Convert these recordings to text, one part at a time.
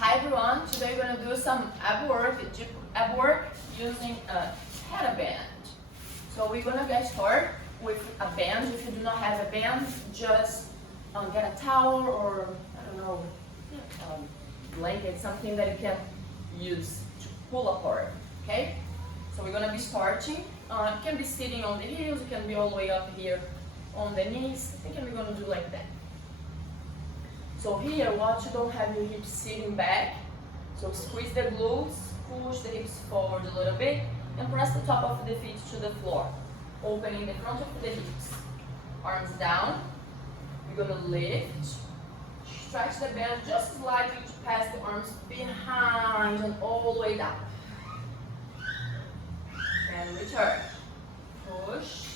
Hi everyone, today we're going to do some ab work, deep ab work using a Theraband. So we're going to get started with a band. If you do not have a band, just get a towel or, I don't know, blanket, something that you can use to pull apart, okay? So we're going to be starting. You can be sitting on the heels, you can be all the way up here on the knees. I think we're going to do like that. So here, watch you don't have your hips sitting back. So squeeze the glutes, push the hips forward a little bit, and press the top of the feet to the floor. Opening the front of the hips. Arms down. You're gonna lift. Stretch the band just slightly to pass the arms behind and all the way down. And return. Push.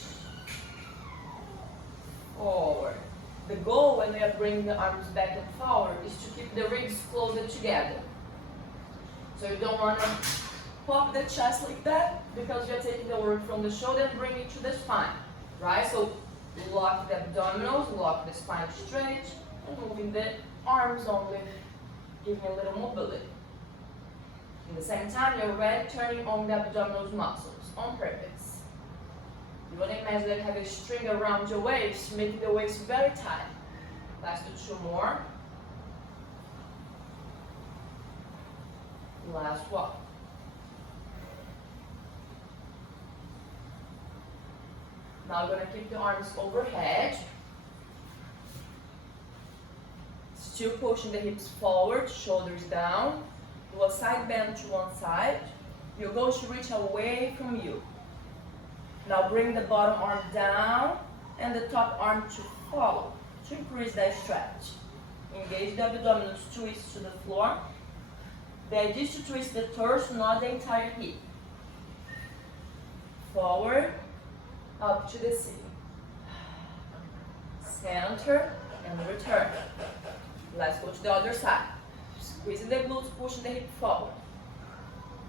Forward. The goal when we are bringing the arms back and forward is to keep the ribs closer together. So you don't want to pop the chest like that because you're taking the work from the shoulder and bring it to the spine, right? So lock the abdominals, lock the spine straight, and moving the arms only, giving a little mobility. At the same time, you're already turning on the abdominal muscles on purpose. You want to imagine that you have a string around your waist, making the waist very tight. Let's do two more. Last one. Now we're going to keep the arms overhead. Still pushing the hips forward, shoulders down. Do a side bend to one side. Your goal is to reach away from you. Now bring the bottom arm down and the top arm to follow to increase that stretch. Engage the abdominals, twist to the floor. The idea is to twist the torso, not the entire hip. Forward, up to the ceiling. Center and return. Let's go to the other side. Squeezing the glutes, pushing the hip forward.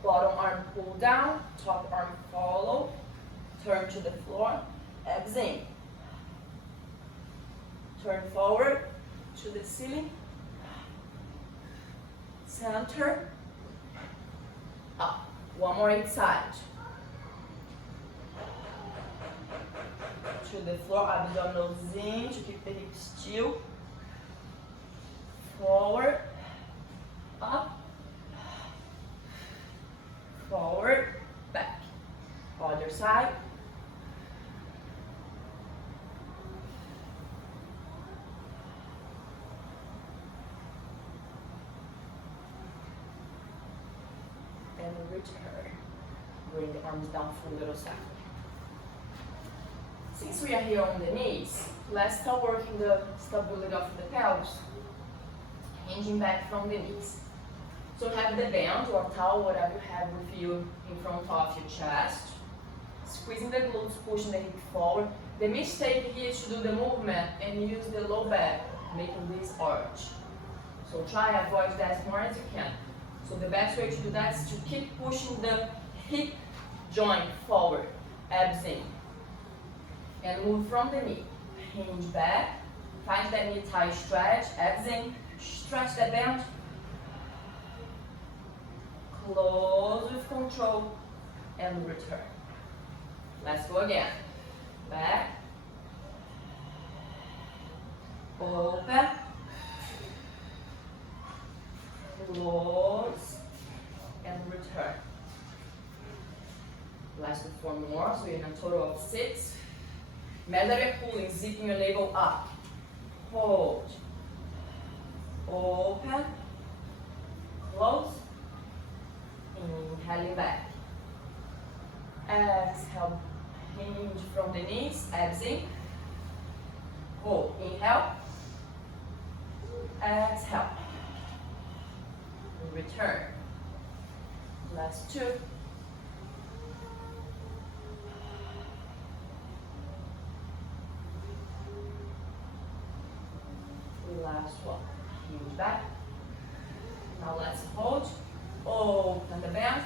Bottom arm pull down, top arm follow. Turn to the floor, abs in. Turn forward to the ceiling. Center. Up. One more inside. To the floor, abdominals in to keep the hips still. Forward. Up. Forward. Back. Other side. And return. Bring the arms down for a little second. Since we are here on the knees, let's start working the stability of the pelvis, hinging back from the knees. So have the band or towel, whatever you have with you in front of your chest. Squeezing the glutes, pushing the hip forward. The mistake here is to do the movement and use the low back, making this arch. So try and avoid that as more as you can. So the best way to do that is to keep pushing the hip joint forward, abs in. And move from the knee. Hinge back, find that knee thigh stretch, abs in, stretch the band. Close with control and return. Let's go again. Back. Open. Close and return. Let's do four more, so you're in a total of 6. Imagine that you're pulling, zipping your navel up. Hold. Open. Close. Inhaling back. Exhale. Hinge from the knees, abs in. Hold. Inhale. Exhale. Return. Last 2. Last one. Hinge back. Now let's hold. Open the band.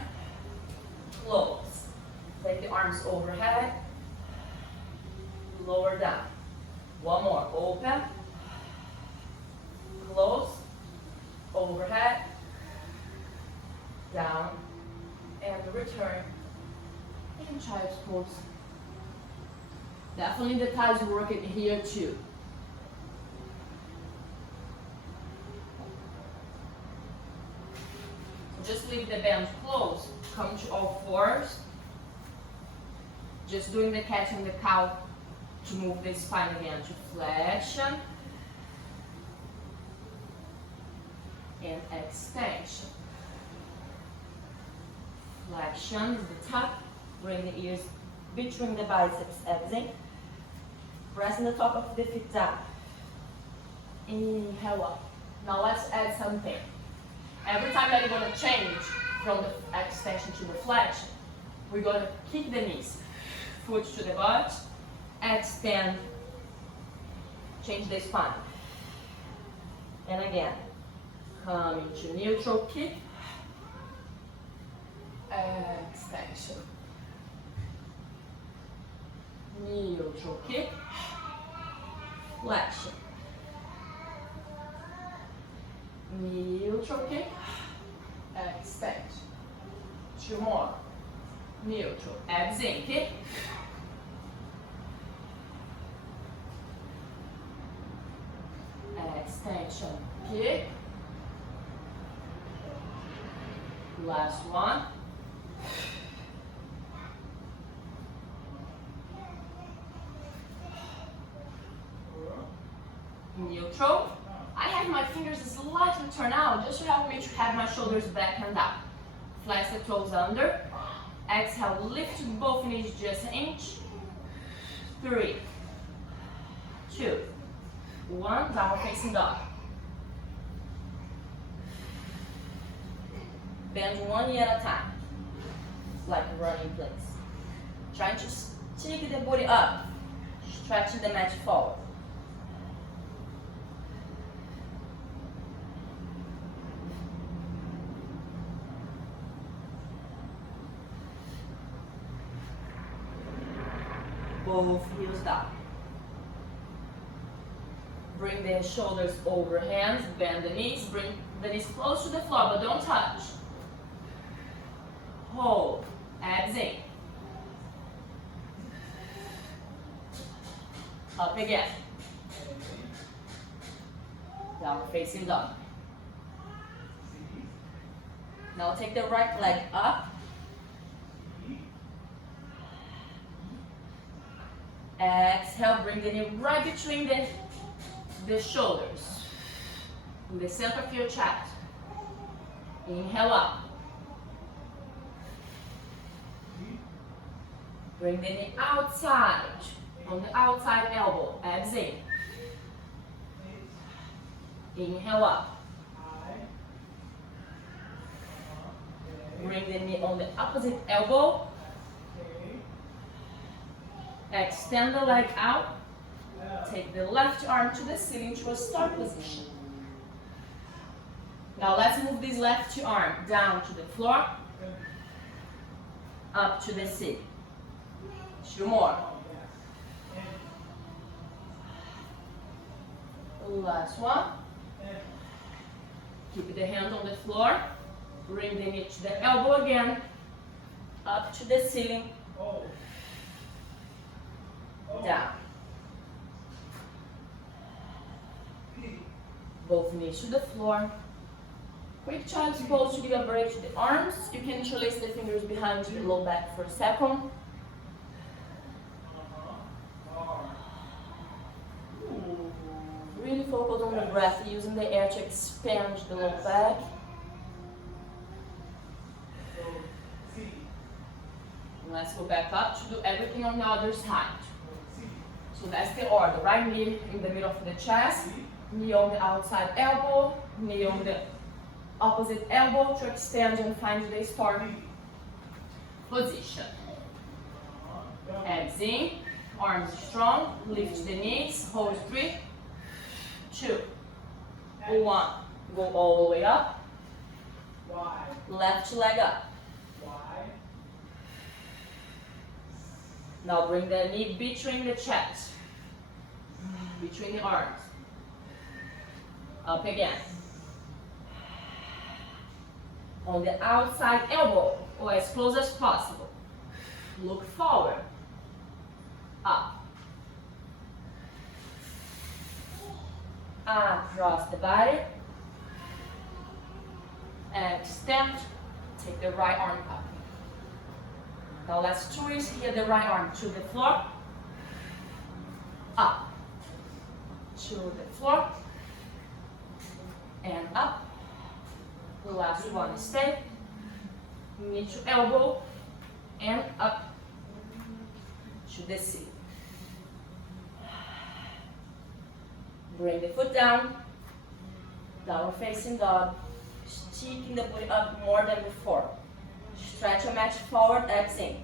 Close. Take the arms overhead. Lower down. One more. Open. Close. Overhead. down, and return in child's pose. Definitely the thighs working here too. So just leave the band close. Come to all fours. Just doing the cat and the cow to move the spine again to flexion and extension. Flexion is the top. Bring the ears between the biceps, exhale. Pressing the top of the feet down. Inhale up. Now let's add something. Every time that you're going to change from the extension to the flexion, we're going to kick the knees. Foot to the butt, extend, change the spine. And again, come into neutral kick, extension. Neutral kick, flexion. Neutral kick, extension. Two more. Neutral, abs in, kick. Extension, kick. Last one. Neutral. I have my fingers slightly turned out just to help me to have my shoulders back and down. Flex the toes under. Exhale, lift both knees just an inch. 3, 2, 1. Downward facing dog. Bend one knee at a time, like running in place. Trying to stick the body up, stretching the mat forward. Both heels down. Bring the shoulders over hands, bend the knees, bring the knees close to the floor, but don't touch. Hold, abs in. Up again. Downward facing dog. Now take the right leg up. Exhale, bring the knee right between the shoulders, in the center of your chest. Inhale up. Bring the knee outside, on the outside elbow, abs in. Inhale up. Bring the knee on the opposite elbow. Extend the leg out. Take the left arm to the ceiling to a start position. Now let's move this left arm down to the floor, up to the ceiling. 2 more. Last one. Keep the hand on the floor. Bring the knee to the elbow again, up to the ceiling. Down. Both knees to the floor. Quick child's pose to give a break to the arms. You can interlace the fingers behind the low back for a second. Really focus on the breath, using the air to expand the low back. And let's go back up to do everything on the other side. So that's the order. Right knee in the middle of the chest, knee on the outside elbow, knee on the opposite elbow to extend and find the start position. Abs in, arms strong, lift the knees, hold 3, 2, 1. Go all the way up. Left leg up. Now bring the knee between the chest, between the arms. Up again. on the outside elbow, or as close as possible. Look forward, up, across the body, extend, take the right arm up. Now let's twist here the right arm to the floor, up, to the floor, and up. The last one, stay, knee to elbow, and up to the seat. Bring the foot down, downward facing dog, sticking the body up more than before. Stretch your mat forward, exhale.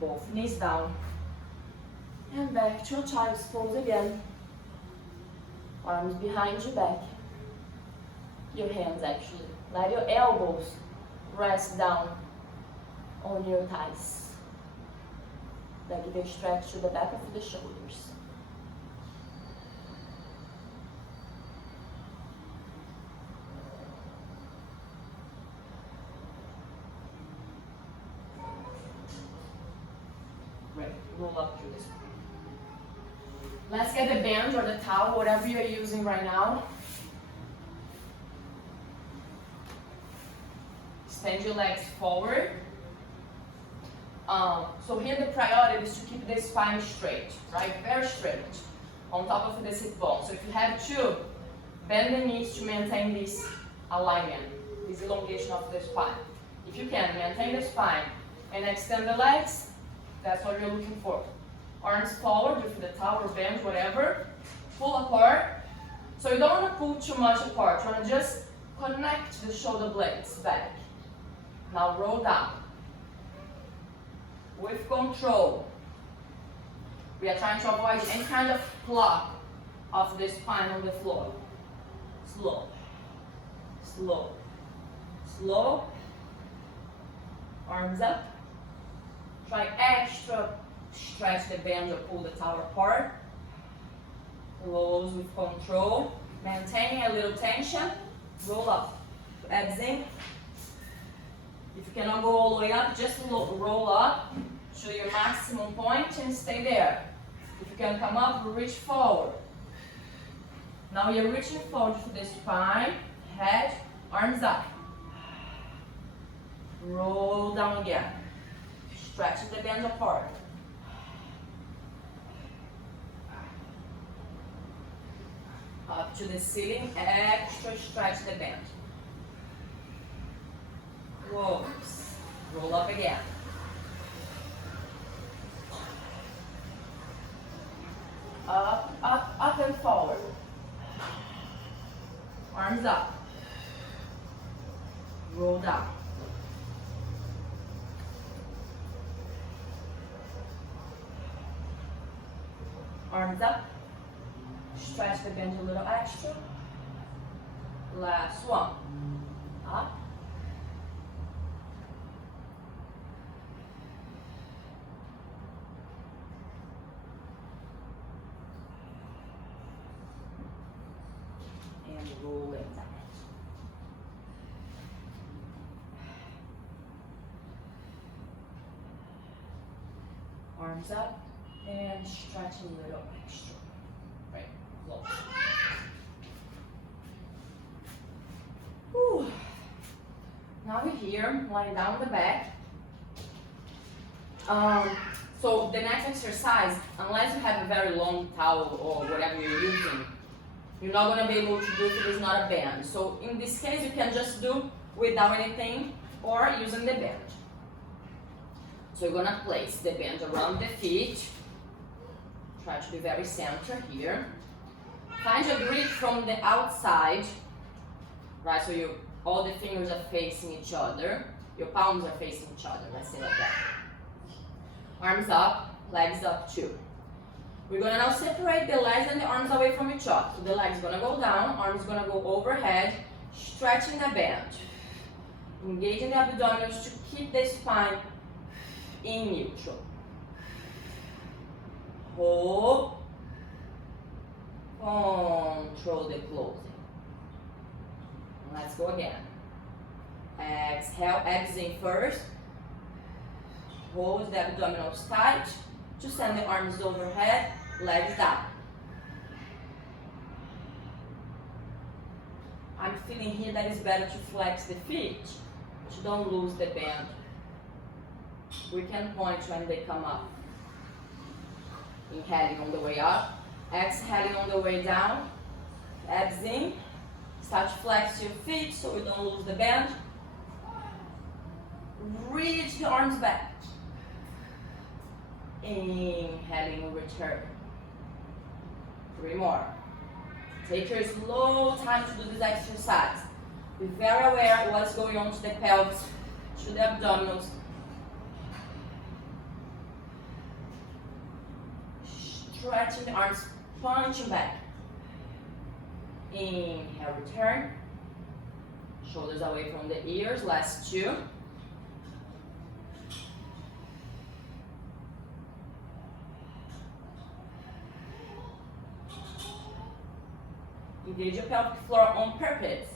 Both knees down. And back to a child's pose again. Arms behind your back. Your hands actually. Let your elbows rest down on your thighs. Then give a stretch to the back of the shoulders. Great. Roll up through this. Let's get the band or the towel, whatever you're using right now. Extend your legs forward. So here the priority is to keep the spine straight, right? Very straight, on top of the sit bone. So if you have to, bend the knees to maintain this alignment, this elongation of the spine. If you can, maintain the spine and extend the legs, that's what you're looking for. Arms forward with the towel or bend, whatever. Pull apart. So you don't want to pull too much apart. You want to just connect the shoulder blades back. Now roll down. With control. We are trying to avoid any kind of block of the spine on the floor. Slow. Slow. Slow. Arms up. Try extra. Stretch the band or pull the towel apart. Close with control. Maintaining a little tension. Roll up. Exhale. If you cannot go all the way up, just roll up to your maximum point and stay there. If you can come up, reach forward. Now you're reaching forward to the spine, head, arms up. Roll down again. Stretch the band apart. Up to the ceiling, extra stretch the band. Close. Roll up again. Up, up, up and forward. Arms up. Roll down. Arms up. Stretch the bend a little extra. Last one. Up. And roll it down. Arms up and stretch a little extra. Right, close. Whew. Now we're here, lying down on the back. So the next exercise, unless you have a very long towel or whatever you're using, you're not going to be able to do if it is not a band. So in this case, you can just do without anything or using the band. So you're going to place the band around the feet. Try to be very center here. Find your grip from the outside, right? So all the fingers are facing each other. Your palms are facing each other, let's say like that. Arms up, legs up too. We're gonna now separate the legs and the arms away from each other. So the legs gonna go down, arms gonna go overhead, stretching the band. Engaging the abdominals to keep the spine in neutral. Hold, Control the closing. Let's go again. Exhale, abs in first. Hold the abdominals tight to send the arms overhead, legs down. I'm feeling here that it's better to flex the feet, to don't lose the bend. We can point when they come up. Inhaling on the way up, exhaling on the way down. Abs in. Start to flex your feet so we don't lose the bend. Reach the arms back. Inhaling, return. 3 more. Take your slow time to do this exercise. Be very aware of what's going on to the pelvis, to the abdominals. Stretching the arms, punching back. Inhale, return. Shoulders away from the ears, last 2. Engage your pelvic floor on purpose.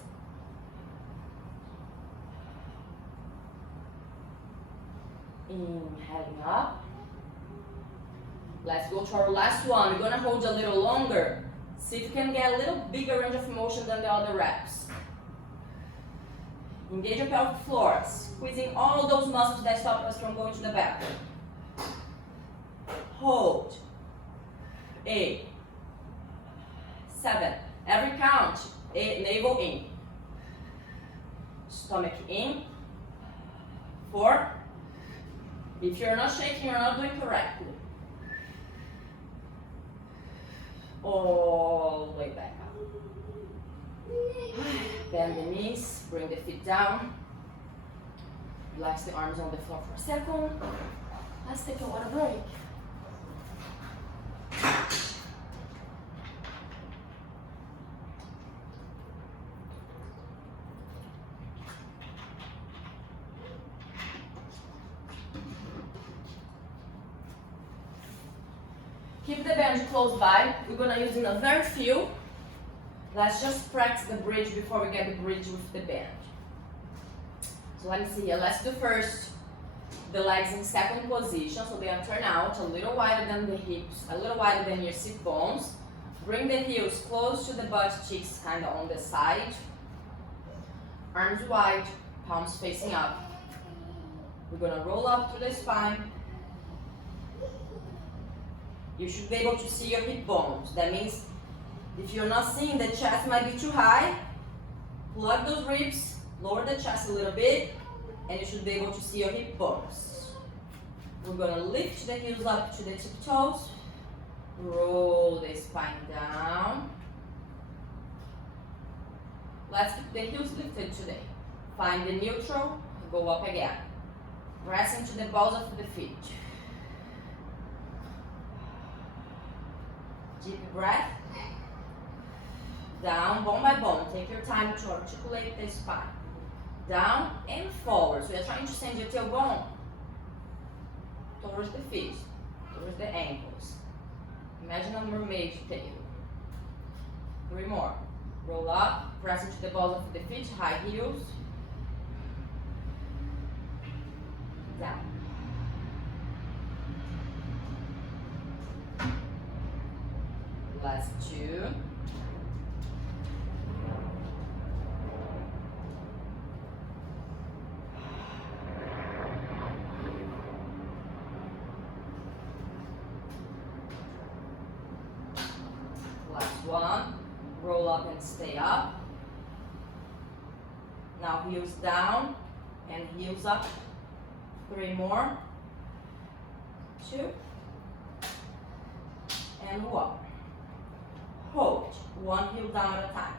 Inhaling up. Let's go to our last one. We're going to hold a little longer. See if you can get a little bigger range of motion than the other reps. Engage your pelvic floor, squeezing all those muscles that stop us from going to the back. Hold. 8, 7. Every count. 8, navel in. Stomach in. 4. If you're not shaking, you're not doing correctly. All the way back up. Bend the knees, bring the feet down. Relax the arms on the floor for a second. Let's take a water break. Keep the band close by. We're going to use in a very few. Let's just practice the bridge before we get the bridge with the band. So let me see here. Let's do first the legs in second position. So they are turned out a little wider than the hips, a little wider than your sit bones. Bring the heels close to the butt cheeks, kind of on the side. Arms wide, palms facing up. We're going to roll up through the spine. You should be able to see your hip bones. That means if you're not seeing, the chest might be too high. Plug those ribs, lower the chest a little bit, and you should be able to see your hip bones. We're going to lift the heels up to the tiptoes. Roll the spine down. Let's keep the heels lifted today. Find the neutral, go up again. Press into the balls of the feet. Deep breath. Down, bone by bone. Take your time to articulate the spine. Down and forward. So you're trying to send your tailbone towards the feet, towards the ankles. Imagine a mermaid tail. 3 more. Roll up, press into the balls of the feet, high heels. Down. Last 2. Last 1. Roll up and stay up. Now heels down and heels up. 3 more. 2. And 1. Hold. 1 heel down at a time.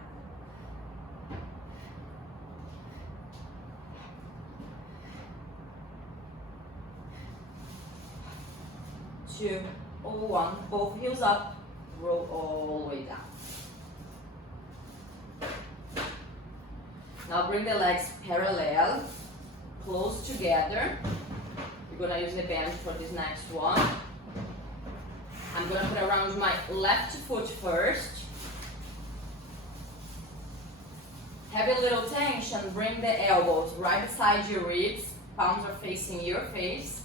2, 1. Both heels up. Roll all the way down. Now bring the legs parallel, close together. We're going to use the band for this next one. I'm going to put around my left foot first. Have a little tension, bring the elbows right beside your ribs, palms are facing your face.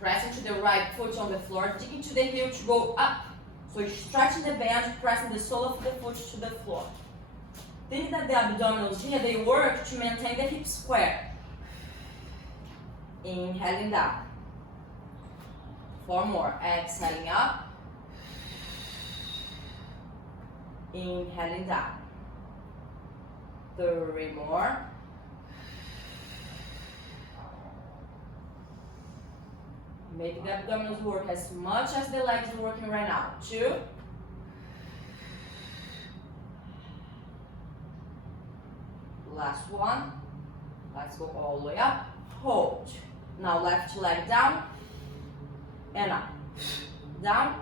Press into the right foot on the floor, dig into the heel to go up. So you're stretching the band, pressing the sole of the foot to the floor. Think that the abdominals here, they work to maintain the hip square. Inhaling down. 4 more. Exhaling up. Inhaling down. 3 more. Make the abdominals work as much as the legs are working right now. 2. Last one. Let's go all the way up. Hold. Now left leg down and up. Down.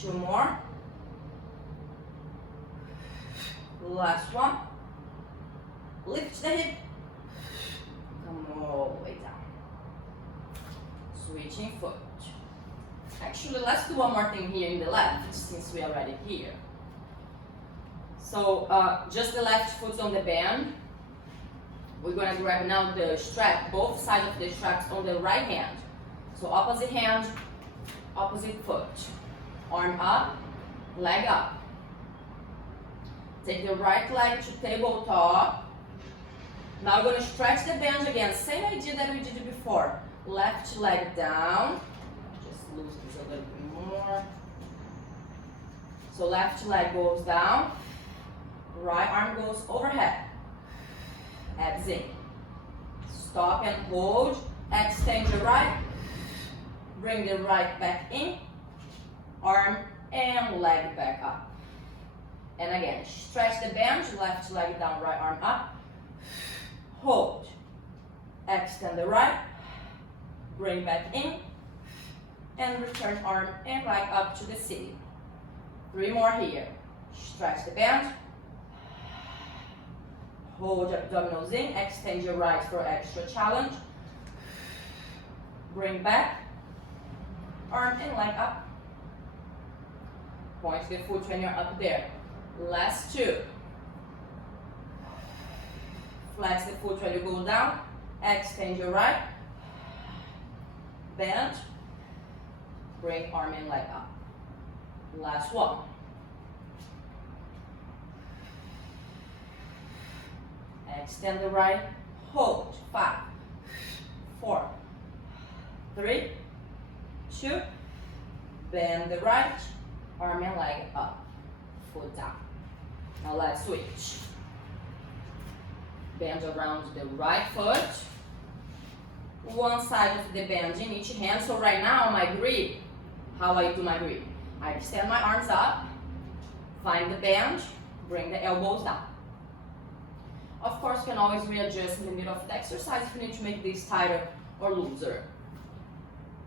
2 more. Last one. Lift the hip. Come all the way down. Switching foot. Actually, let's do one more thing here in the left, since we're already here. So, just the left foot on the band. We're going to grab now the strap, both sides of the straps on the right hand. So, opposite hand, opposite foot. Arm up, leg up. Take the right leg to tabletop. Now, we're going to stretch the band again. Same idea that we did before. Left leg down. Just loosen this a little bit more. So left leg goes down. Right arm goes overhead. Abs in. Stop and hold. Extend your right. Bring the right back in. Arm and leg back up. And again, stretch the band. Left leg down, right arm up. Hold. Extend the right. Bring back in, and return arm and leg up to the ceiling. 3 more here. Stretch the band. Hold abdominals in, extend your right for extra challenge. Bring back, arm and leg up. Point the foot when you're up there. Last 2. Flex the foot when you go down, extend your right. Bend, bring arm and leg up. Last one. Extend the right, hold. 5, 4, 3, 2. Bend the right, arm and leg up. Foot down. Now let's switch. Bend around the right foot. One side of the band in each hand. So right now my grip, how I do my grip. I extend my arms up, find the band, bring the elbows down. Of course, you can always readjust in the middle of the exercise if you need to make this tighter or looser.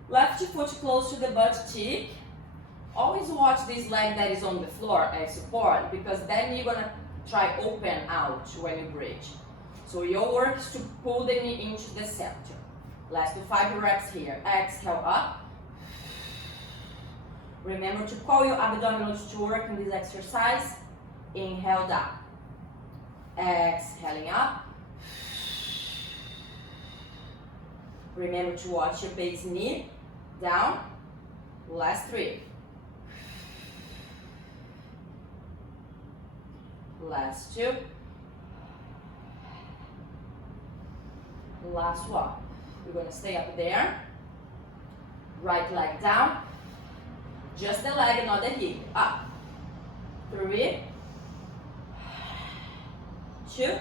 Left foot close to the butt cheek. Always watch this leg that is on the floor as support, because then you're gonna try open out when you bridge. So your work is to pull the knee into the center. Let's do 5 reps here. Exhale up. Remember to call your abdominals to work in this exercise. Inhale down. Exhaling up. Remember to watch your base knee down. Last 3. Last 2. Last 1. We're going to stay up there. Right leg down. Just the leg, not the hip. Up. 3. 2.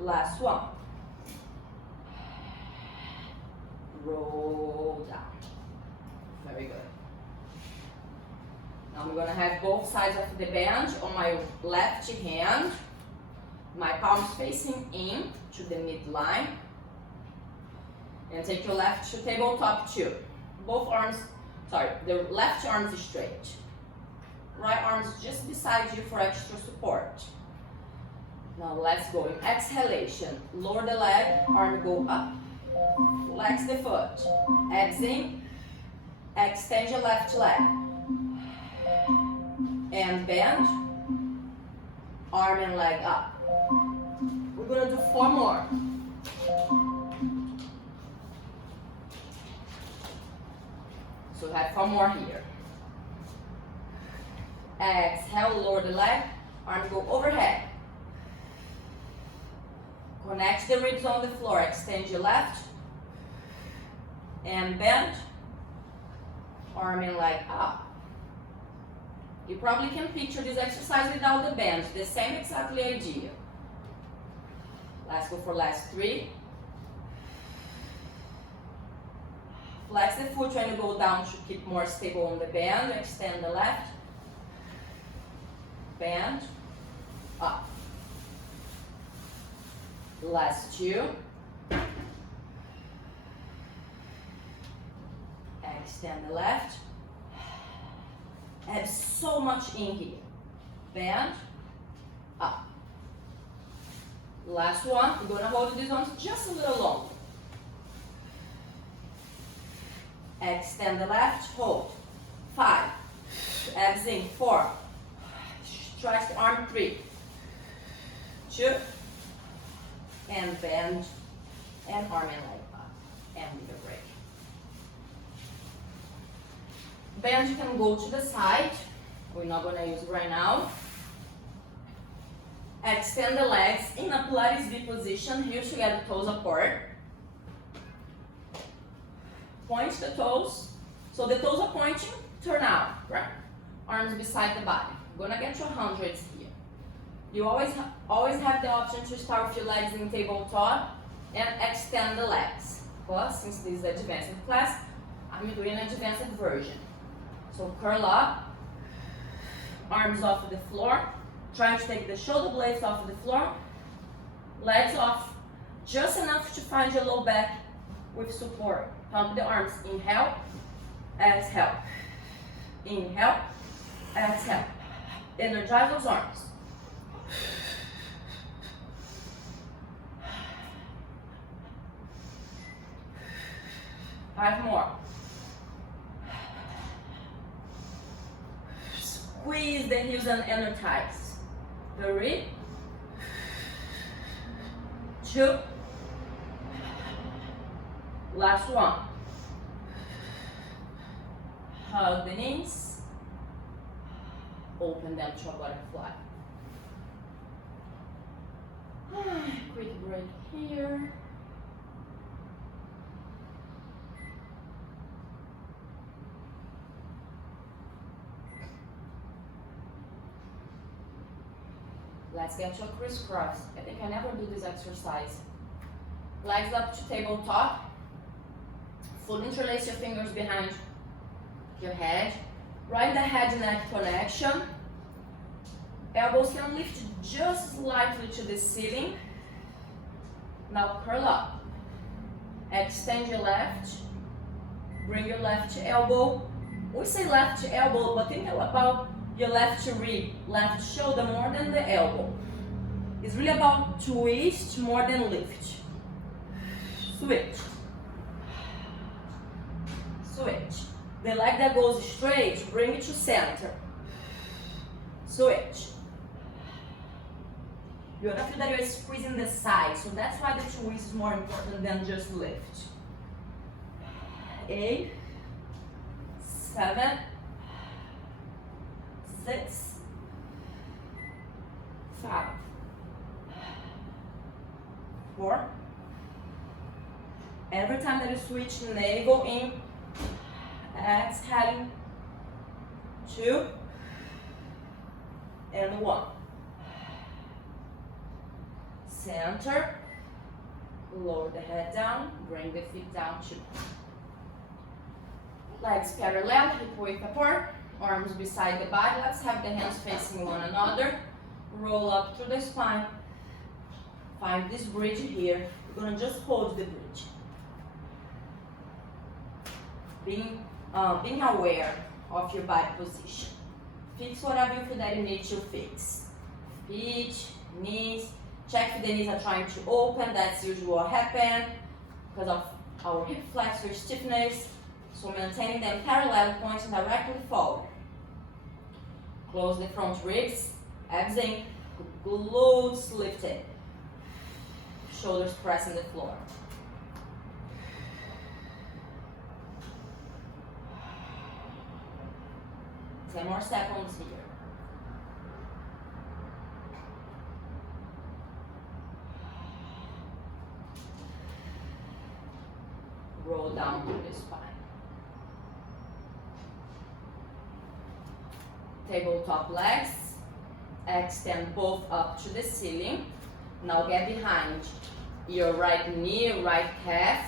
Last 1. Roll down. Very good. Now I'm going to have both sides of the band on my left hand. My palms facing in to the midline. And take your left to tabletop 2. Both arms, the left arm is straight. Right arm is just beside you for extra support. Now let's go in exhalation. Lower the leg, arm go up. Flex the foot. Abs in. Extend your left leg. and bend, arm and leg up. We're gonna do 4 more. So we have 4 more here. Exhale, lower the leg, arm go overhead. Connect the ribs on the floor, extend your left, and bend, arm and leg up. You probably can picture this exercise without the bend, the same exactly idea. Let's go for last 3. Flex the foot when you go down to keep more stable on the bend. Extend the left, bend, up. Last 2. Extend the left. Add so much in here. Bend, up. Last one. We're gonna hold these ones just a little longer. Extend the left, hold. 5. Abs in. 4. Stretch the arm. 3. 2. And bend, and arm and leg up. And leave a break. Bend, you can go to the side. We're not gonna use it right now. Extend the legs in a Pilates V position. Here to get the toes apart. Point the toes. So the toes are pointing, turn out, right? Arms beside the body. We're gonna get to 100s here. You always have the option to start with your legs in tabletop and extend the legs. But since this is the advanced class, I'm doing an advanced version. So curl up, arms off the floor, trying to take the shoulder blades off the floor, legs off, just enough to find your low back with support. Pump the arms, inhale, exhale, inhale, exhale. Energize those arms. 5 more. Squeeze the heels and inner thighs. 3, 2, last one. Hug the knees, open them to a butterfly. Quick break here. Let's get to a crisscross. I think I never do this exercise. Legs up to tabletop. Foot interlace your fingers behind your head. Right the head-neck connection. Elbows can lift just slightly to the ceiling. Now curl up. Extend your left. Bring your left elbow. We say left elbow, but think about your left rib, left shoulder more than the elbow. It's really about twist more than lift. Switch. Switch. The leg that goes straight, bring it to center. Switch. You're gonna feel that you're squeezing the side, so that's why the twist is more important than just lift. 8, 7, 6, 5, 4. Every time that you switch, navel in, exhaling, 2, and 1. Center, lower the head down, bring the feet down, 2. Legs parallel, hip width apart, arms beside the body. Let's have the hands facing one another. Roll up through the spine. Find this bridge here. You're gonna just hold the bridge. Being aware of your body position. Fix whatever you feel that you need to fix. Feet, knees. Check if the knees are trying to open. That's usually what happens because of our hip flexor stiffness. So maintaining them parallel, pointing directly forward. Close the front ribs, abs in, glutes lifted. Shoulders pressing the floor. Ten more seconds here. Roll down through the spine. Tabletop legs. Extend both up to the ceiling. Now get behind your right knee, right calf.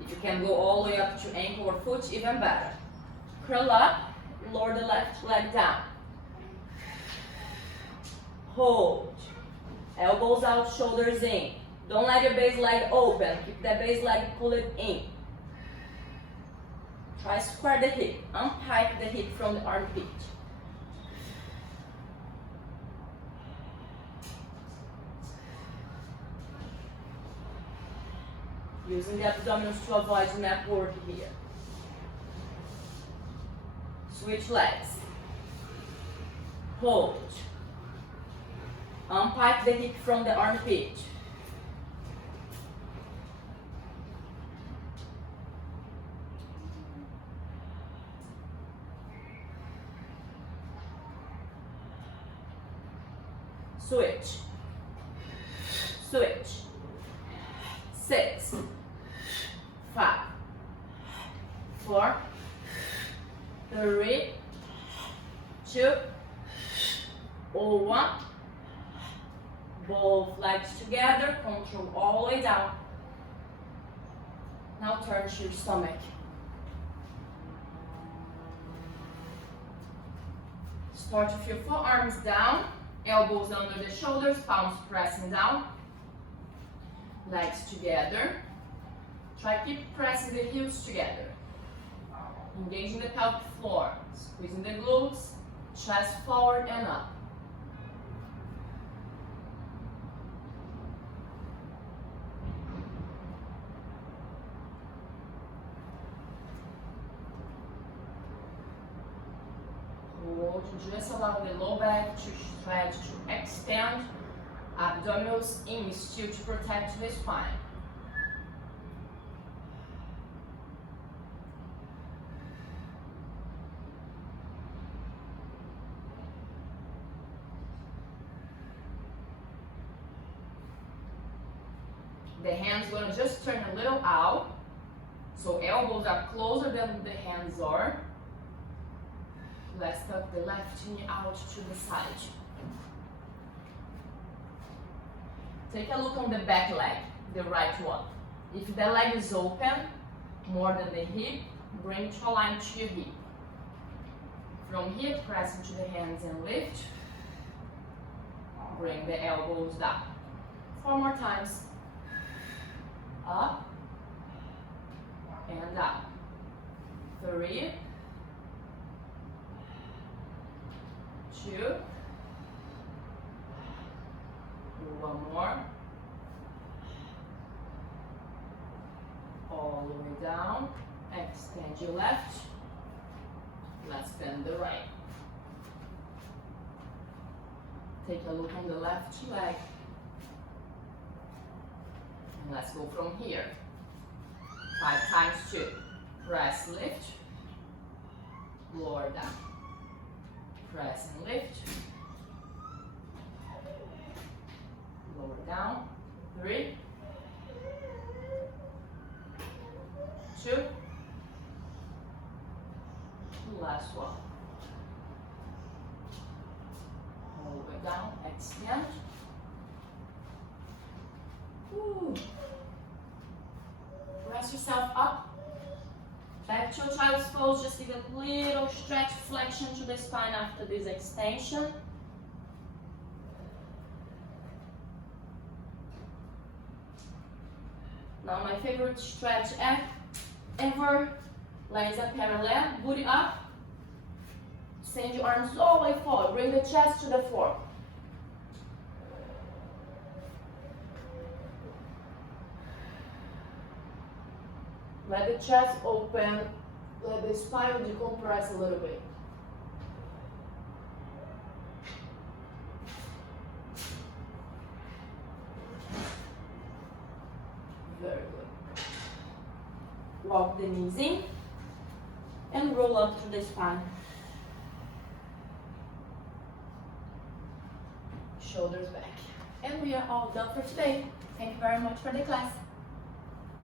If you can go all the way up to ankle or foot, even better. Curl up, lower the left leg down. Hold. Elbows out, shoulders in. Don't let your base leg open. Keep that base leg pulled in. Try to square the hip. Unpike the hip from the armpit. Using the abdominals to avoid neck work here. Switch legs. Hold. Unpike the hip from the armpit. Switch. Switch. 6, 5, 4, 3, 2, 1. Both legs together, control all the way down. Now turn to your stomach. Start with your forearms down, elbows under the shoulders, palms pressing down. Legs together. Try keep pressing the heels together. Engaging the pelvic floor. Squeezing the glutes, chest forward and up. Hold, just allow the low back to stretch, to extend. Abdominals in, still to protect the spine. The hands gonna just turn a little out, so elbows are closer than the hands are. Let's tuck the left knee out to the side. Take a look on the back leg, the right one. If the leg is open, more than the hip, bring to align to your hip. From here, press into the hands and lift. Bring the elbows down. 4 more times. Up and down. 3, 2, 1 more. All the way down. Extend your left. Let's bend the right. Take a look on the left leg. And let's go from here. 5 times 2. Press, lift. Lower down. Press and lift. Lower down. 3, 2. Last one. All the way down. Extend. Woo. Press yourself up. Back to child's pose. Just give a little stretch, flexion to the spine after this extension. Now my favorite stretch ever. Legs are parallel, booty up. Send your arms all the way forward. Bring the chest to the floor. Let the chest open. Let the spine decompress a little bit. Walk the knees in and roll up through the spine. Shoulders back. And we are all done for today. Thank you very much for the class.